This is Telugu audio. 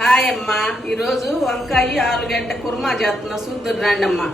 హాయ్ అమ్మా, ఈరోజు వంకాయ ఆలుగడ్డ కుర్మా చేస్తున్నా, చూద్దురు రండి అమ్మా.